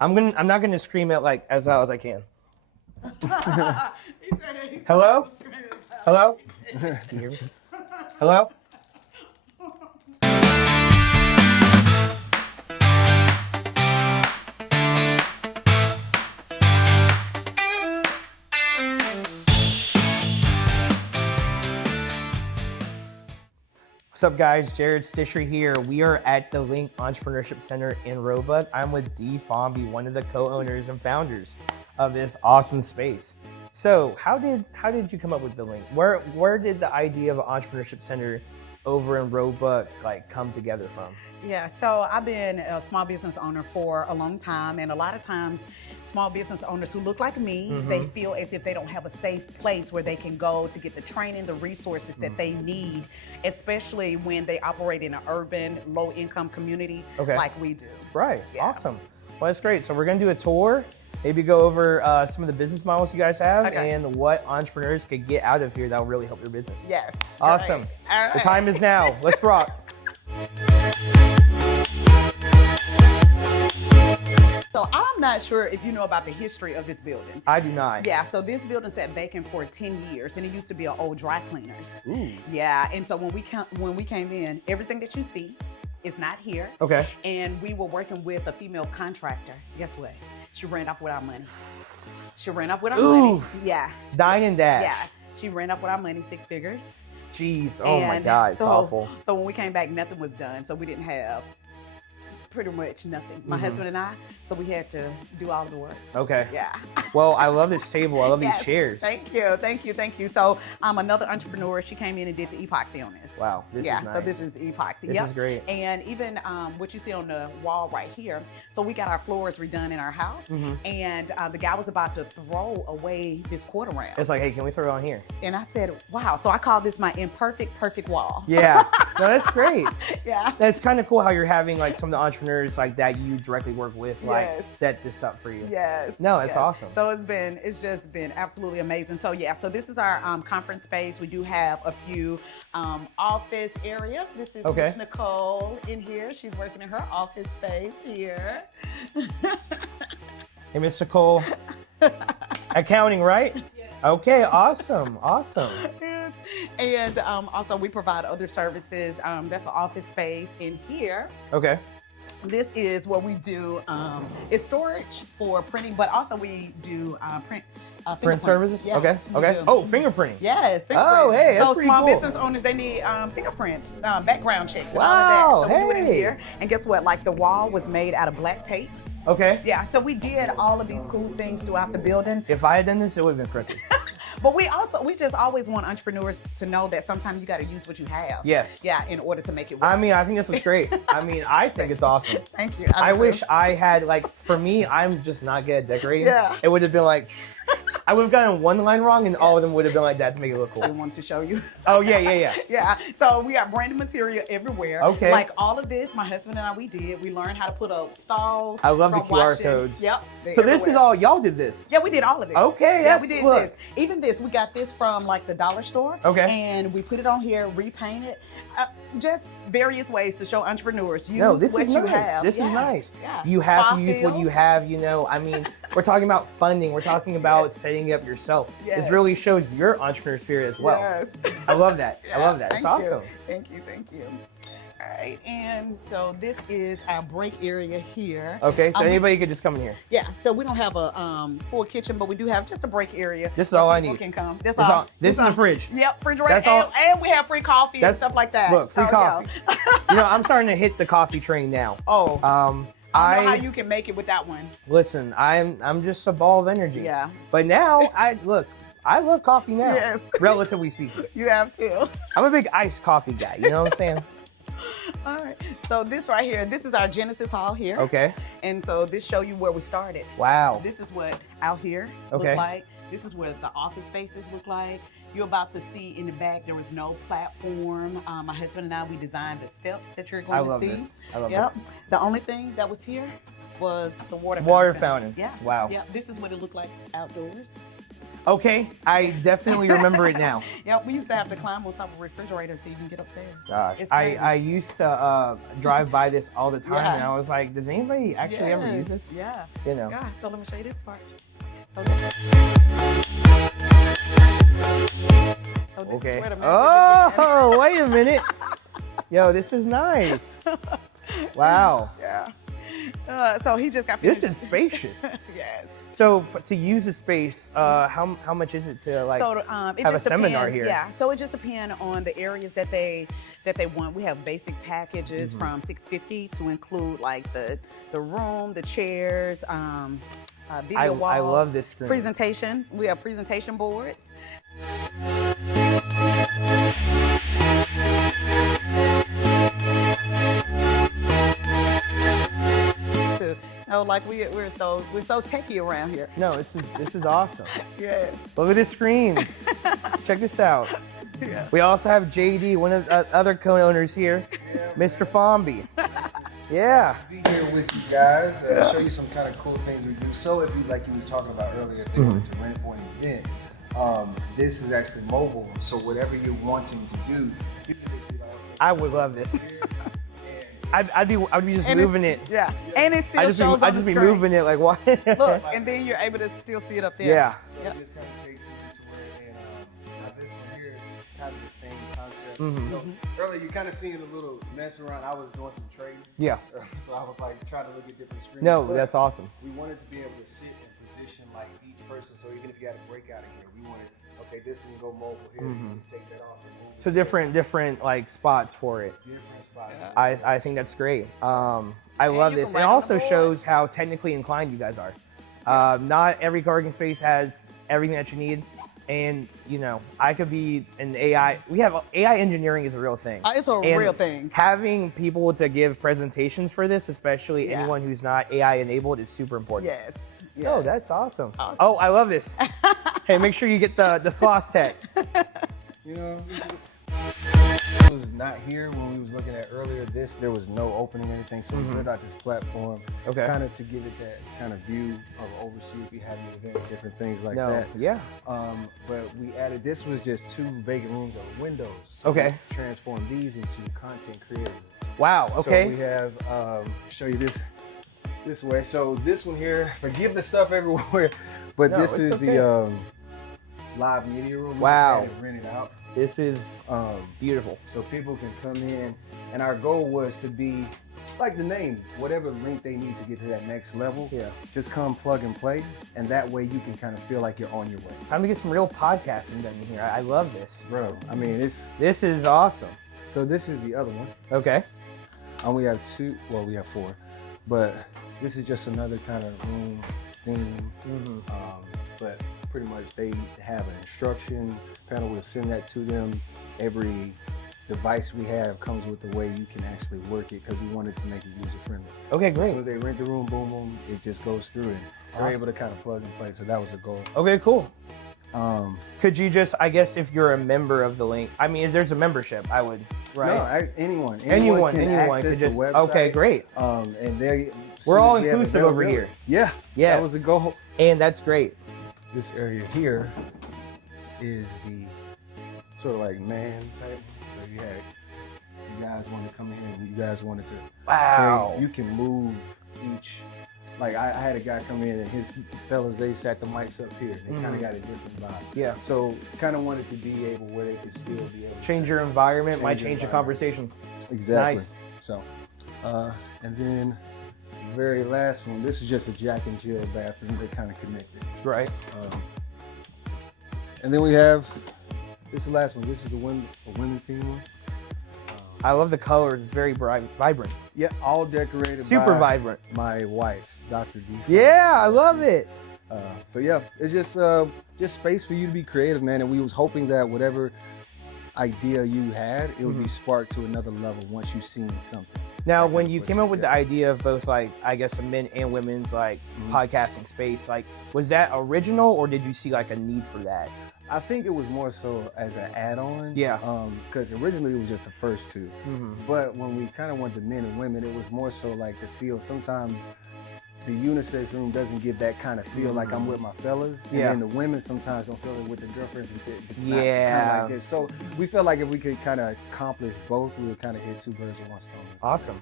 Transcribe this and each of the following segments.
I'm not gonna scream it like as loud as I can. He said it. Hello? Hello? Can you hear me? Hello? What's up, guys? Jarrod Stisher here. We are at the Link Entrepreneurship Center in Roebuck. I'm with Dee Fomby, one of the co-owners and founders of this awesome space. So how did you come up with the Link? Where did the idea of an entrepreneurship center over in Roebuck come together from? Yeah, so I've been a small business owner for a long time, and a lot of times small business owners who look like me, they feel as if they don't have a safe place where they can go to get the training, the resources that they need, especially when they operate in an urban, low-income community like we do. Right, Yeah. awesome. Well, that's great. So we're gonna do a tour, maybe go over some of the business models you guys have and what entrepreneurs could get out of here that will really help their business. Yes. Awesome. Great. All right. The time is now. Let's rock. So I'm not sure if you know about the history of this building. I do not. Yeah, so this building sat vacant for 10 years, and it used to be an old dry cleaners. Ooh. Yeah, and so when we came in, everything that you see is not here. Okay. And we were working with a female contractor. Guess what? She ran off with our money. She ran off with our money. Oof. Yeah. Dine and dash. Yeah. She ran off with our money, 6 figures. Jeez. Oh my And God. It's awful. So when we came back, nothing was done. So we didn't have pretty much nothing. My husband and I, so we had to do all of the work. Okay. Yeah. Well, I love this table. I love Yes. these chairs. Thank you, thank you, thank you. So another entrepreneur, she came in and did the epoxy on this. Wow. This is nice. So this is epoxy. This is great. And even what you see on the wall right here. So we got our floors redone in our house, and the guy was about to throw away this quarter round. It's like, hey, can we throw it on here? And I said, wow. So I call this my imperfect, perfect wall. Yeah. No, that's great. Yeah. That's kind of cool how you're having some of the entrepreneurs that you directly work with Yes. set this up for you. Yes. No, that's yes. awesome. So it's just been absolutely amazing. So yeah, so this is our conference space. We do have a few office areas. This is Miss Nicole in here. She's working in her office space here. Hey, Miss Nicole. Accounting, right? Yes. Okay, awesome, awesome. Yes. And also we provide other services. That's an office space in here. Okay. This is where we do, it's storage for printing, but also we do Print services? Yes, okay, we okay. do. Oh, fingerprinting. Yes, fingerprint. Oh, hey, that's so pretty small cool. business owners, they need fingerprint, background checks, and Wow, all of that. So we do it in hey. here. And guess what? The wall was made out of black tape. Okay. Yeah, so we did all of these cool things throughout the building. If I had done this, it would have been crooked. But we just always want entrepreneurs to know that sometimes you got to use what you have. Yes. Yeah, in order to make it work. I mean, I think this looks great. I mean, I think it's awesome. Thank you. I do wish too. I had, for me, I'm just not good at decorating. Yeah. It would have been I would have gotten one line wrong and all of them would have been like that to make it look I cool. wanted to show you. Oh, yeah. Yeah, so we got branded material everywhere. Okay. All of this, my husband and I, we did. We learned how to put up stalls. I love the from QR watching. codes. Yep. So this is everywhere. all, y'all did this? Yeah, we did all of this. Okay, yeah, that's- we did look. this. Even this, we got this from the dollar store. Okay. And we put it on here, repainted. Just various ways to show entrepreneurs. Use No, this what is you nice. have. This is Yeah. nice. Yeah. You have Spa to use what feel. you have, I mean, we're talking about funding. We're talking about setting it up yourself. Yes. This really shows your entrepreneur spirit as well. Yes. I love that. I Yeah, love that. It's thank awesome. you. Thank you. All right, and so this is our break area here. Okay, so anybody could just come in here. Yeah, so we don't have a full kitchen, but we do have just a break area. This is all I People need. Can come. That's This all. this is the fridge. Yep, refrigerator. That's all- And we have free coffee and stuff like that. Look, free So, coffee. yeah. I'm starting to hit the coffee train now. Oh, I don't know how I you can make it with that one. listen. I'm just a ball of energy. Yeah. But now I love coffee now. Yes. Relatively speaking. You have to. I'm a big iced coffee guy. You know what I'm saying? All right. So this right here, this is our Genesis Hall here. Okay. And so this show you where we started. Wow. This is what out here Okay. look like. This is where the office spaces look like. You're about to see in the back, there was no platform. My husband and I, we designed the steps that you're going I to love see. this. I love Yep. this. The only thing that was here was the water Water fountain. Yeah. Wow. Yeah. This is what it looked like outdoors. Okay, I definitely remember it now. Yep, we used to have to climb on top of a refrigerator to even get upstairs. Gosh, It's crazy. I used to drive by this all the time, Yeah. and I was like, does anybody actually ever use this? Yeah. You know. Yeah, so let me show you this part. So this Okay. is where the magic Oh, wait a minute. Yo, this is nice. Wow. began. Yeah. So he just got This finished. is spacious. Yes. So to use the space, how much is it to like So it have a just seminar depend- here? Yeah. So it just depends on the areas that they want. We have basic packages from $650 to include like the room, the chairs, video walls. I love this screen. Presentation. We have presentation boards. Like we're so techie around here. No, this is awesome. Yes. Look at this screen. Check this out. Yeah. We also have JD, one of the other co-owners here, Mr. Fomby. Yeah. Be here with you guys, show you some kind of cool things we do. So if you, like you was talking about earlier, if they wanted to rent for an event, this is actually mobile. So whatever you're wanting to do, you can just be like, okay, I would love this. I'd be just And moving it. Yeah. And it still shows on I'd just the be screen. moving it like what? Look, and then you're able to still see it up there. Yeah. so Yep. it just kind of takes you to where, and now this one here is kind of the same concept. Mm-hmm. So earlier you kind of seen a little mess around. I was doing some trading. Yeah. So I was like trying to look at different screens. No, But that's awesome. we wanted to be able to sit and position like each person. So even if you had a breakout in here, we wanted, okay, this one go mobile here. You can take that off and move. So different like spots for it. Different spots. I think that's great. I love you this. can It write on also the board. shows how technically inclined you guys are. Not every co-working space has everything that you need. And, you know, I could be an AI. We have AI engineering is a real thing. It's a And real thing. Having people to give presentations for this, especially Yeah. anyone who's not AI enabled, is super important. Yes. Oh, yes. that's awesome. Awesome. Oh, I love this. Hey, make sure you get the sloss tech. You know, it was not here when we was looking at earlier. There was no opening or anything, so we put out this platform, Okay. kind of to give it that kind of view of oversee if you have an event, different things like No, that. yeah. But we added. This was just 2 vacant rooms of windows. So Okay. we transformed these into content creators. Wow. Okay. So we have show you this way. So this one here, forgive the stuff everywhere, but No, this it's is okay. the live media room. We Wow. just had it rented out. This is beautiful. So people can come in, and our goal was to be like the name, whatever link they need to get to that next level. Yeah. Just come plug and play, and that way you can kind of feel like you're on your way. Time to get some real podcasting done here. I love this. Bro, I mean, This is awesome. so this is the other one. Okay. We have 2, well, we have 4, but this is just another kind of room theme. But pretty much they have an instruction panel. We'll send that to them. Every device we have comes with the way you can actually work it because we wanted to make it user friendly. Okay, As soon great. as they rent the room, boom, boom, it just goes through and they're Awesome. able to kind of plug and play. So that was a goal. Okay, cool. Um, Could you just, I guess, if you're a member of the link, I mean, there's a membership, I would, right? No, anyone anyone can could access just, the website. okay, great. And they We're all we have inclusive over availability. here. Yeah, Yes. that was the goal. And that's great. This area here is the sort of like man type. So you guys wanted to come in and you guys wanted to Wow. play. You can move each. Like I had a guy come in and his fellas, they sat the mics up here. They kind of got a different vibe. Yeah. So kind of wanted to be able where they could still be able Change your environment, might Change your change the environment. conversation. Exactly. Nice. So, and then the very last one. This is just a Jack and Jill bathroom. They're kind of connected. Right. And then we have this is the last one. This is the women theme one. I love the colors. It's very bright, vibrant. Yeah, all decorated. Super by vibrant. My wife, Dr. D. Yeah, I love it. So yeah, it's just space for you to be creative, man. And we was hoping that whatever idea you had, it would be sparked to another level once you've seen something. Now, That when kinda you push came it, up with the yeah. idea of both, like, I guess, a men and women's, like, podcasting space, like, was that original or did you see, like, a need for that? I think it was more so as an add-on. Yeah. Because originally it was just the first 2. But when we kind of went to men and women, it was more so like the feel. Sometimes the unisex room doesn't give that kind of feel like I'm with my fellas. And then the women sometimes don't feel it with their girlfriends. It's not kind of like this. So we felt like if we could kind of accomplish both, we would kind of hit two birds with one stone. Awesome.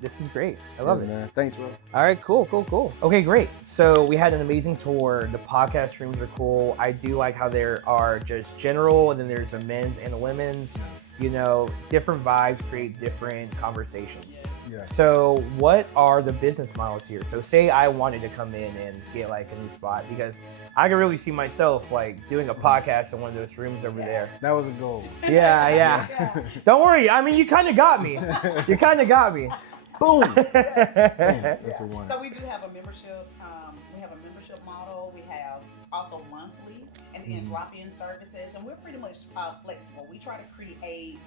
This is great. I love it. Man. Thanks, bro. All right, cool. Okay, great. So we had an amazing tour. The podcast rooms are cool. I do like how there are just general, and then there's a men's and a women's. You know, different vibes create different conversations. Yeah. So what are the business models here? So say I wanted to come in and get like a new spot, because I can really see myself like doing a podcast in one of those rooms over there. That was a goal. Yeah. Don't worry. I mean, you kind of got me. Boom. That's the one. So we do have a membership. We have a membership model. We have also monthly and then drop-in services, and we're pretty much flexible. We try to create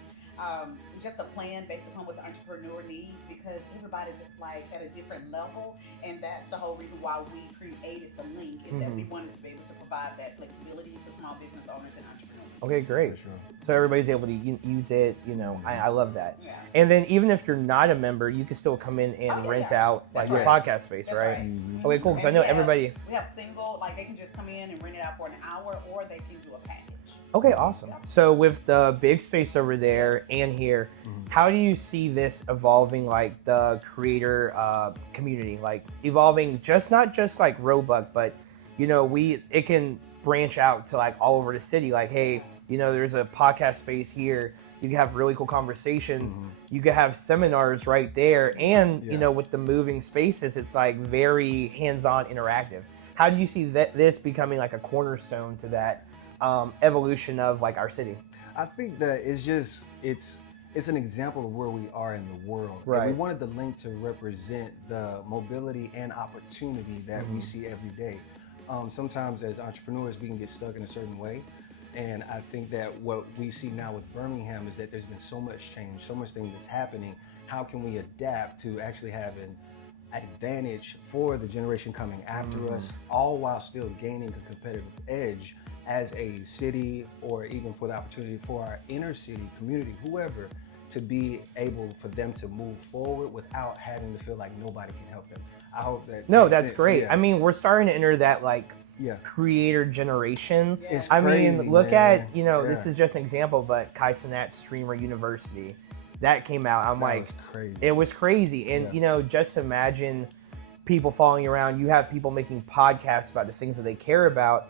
just a plan based upon what the entrepreneur needs, because everybody's like at a different level, and that's the whole reason why we created the link, is that we wanted to be able to provide that flexibility to small business owners and entrepreneurs. Okay, great. Sure. So everybody's able to use it, you know, I love that. Yeah. And then even if you're not a member, you can still come in and rent out like That's your right. podcast space, That's right? right. Okay, cool, because I And know we have- everybody. We have single, like they can just come in and rent it out for an hour, or they can do a package. Okay, awesome. So with the big space over there and here, how do you see this evolving, like the creator community, like evolving not just like Roebuck, but you know, it can branch out to like all over the city. Like, hey, you know, there's a podcast space here. You can have really cool conversations. You can have seminars right there. And, you know, with the moving spaces, it's like very hands-on interactive. How do you see this becoming like a cornerstone to that evolution of like our city? I think that it's an example of where we are in the world. Right. And we wanted the link to represent the mobility and opportunity that we see every day. Sometimes as entrepreneurs, we can get stuck in a certain way. And I think that what we see now with Birmingham is that there's been so much change, so much thing that's happening. How can we adapt to actually have an advantage for the generation coming after us, all while still gaining a competitive edge as a city, or even for the opportunity for our inner city community, whoever, to be able for them to move forward without having to feel like nobody can help them. I hope that. No, makes that's sense. great. Yeah. I mean, we're starting to enter that like Yeah. creator generation. It's I mean, crazy, look man. at, you know, this Yeah. is just an example, but Kai Cenat Streamer University, that came out. I'm That like, was crazy. it was crazy. And, Yeah. you know, just imagine people following you around. You have people making podcasts about the things that they care about.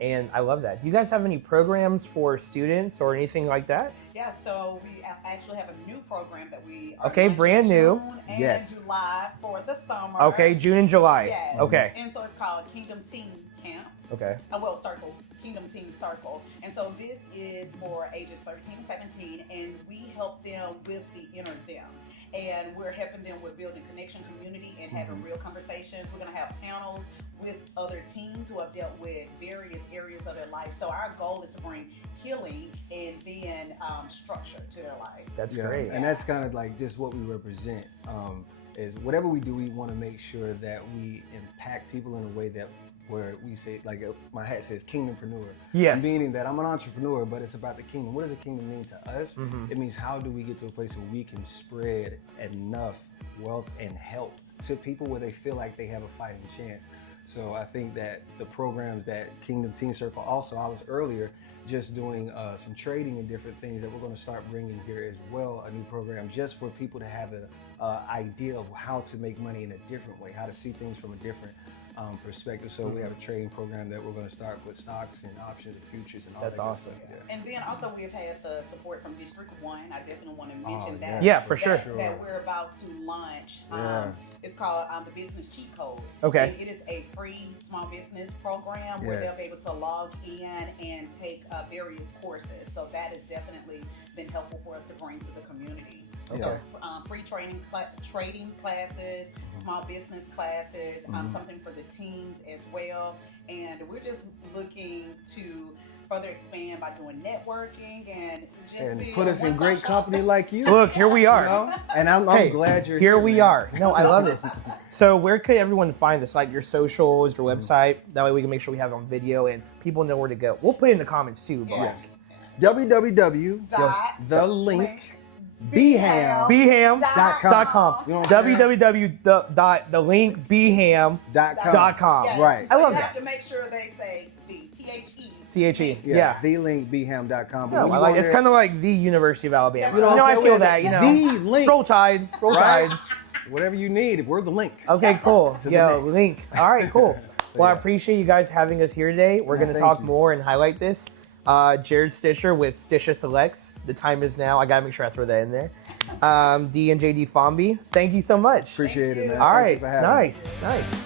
And I love that. Do you guys have any programs for students or anything like that? Yeah, so we actually have a new program that we are Okay, launching brand new. June and Yes. July for the summer. Okay, June and July. Yes. Okay. And so it's called Kingdom Teen Camp. Okay. Circle, Kingdom Teen Circle. And so this is for ages 13 to 17, and we help them with the inner them. And we're helping them with building connection, community, and having real conversations. We're gonna have panels with other teens who have dealt with various areas of their life. So our goal is to bring healing and then structure to their life. That's Yeah, great. and that's kind of like just what we represent. Is whatever we do, we want to make sure that we impact people in a way that where we say, like my hat says, kingdompreneur. Yes. Meaning that I'm an entrepreneur, but it's about the kingdom. What does the kingdom mean to us? It means how do we get to a place where we can spread enough wealth and help to people where they feel like they have a fighting chance. So I think that the programs that Kingdom Teen Circle, also I was earlier just doing some trading and different things that we're going to start bringing here as well, a new program just for people to have an idea of how to make money in a different way, how to see things from a different perspective. So we have a trading program that we're going to start with stocks and options and futures and all That's that good awesome. stuff. And then also we've had the support from District 1. I definitely want to mention yeah. that. Yeah, for sure. That we're about to launch. Yeah. It's called the Business Cheat Code. Okay. And it is a free small business program where Yes. they'll be able to log in and take various courses. So that has definitely been helpful for us to bring to the community. So free trading classes, small business classes, something for the teams as well. And we're just looking to further expand by doing networking and just And be put a us in one-stop great shop. company like you. Look, here we are. You know? And I'm Hey, glad you're here here. we man. are. No, I love this. So where could everyone find this? Like your socials, your website? That way we can make sure we have it on video and people know where to go. We'll put it in the comments too. But Yeah. www.thelink. Beham. Beham.com. You know what I'm saying? www.thelinkbeham.com. Yes. Right. So I love you that. have to make sure they say the THE. THE. Yeah, Yeah. thelinkbeham.com. But No, when I you like go it's there- kind of like the University of Alabama. That's You know, what I I'm feel saying. that, you know. The link. Roll Tide. Roll Right? Tide. whatever you need, if we're the link. Okay, cool. To the Yo, next. link. All right, cool. Well, I yeah. appreciate you guys having us here today. We're Yeah, going to thank talk you. more and highlight this. Jarrod Stisher with Stisha Selects. The time is now. I got to make sure I throw that in there. D and JD Fomby, thank you so much. Appreciate it, man. All Thank you right, for having me. nice.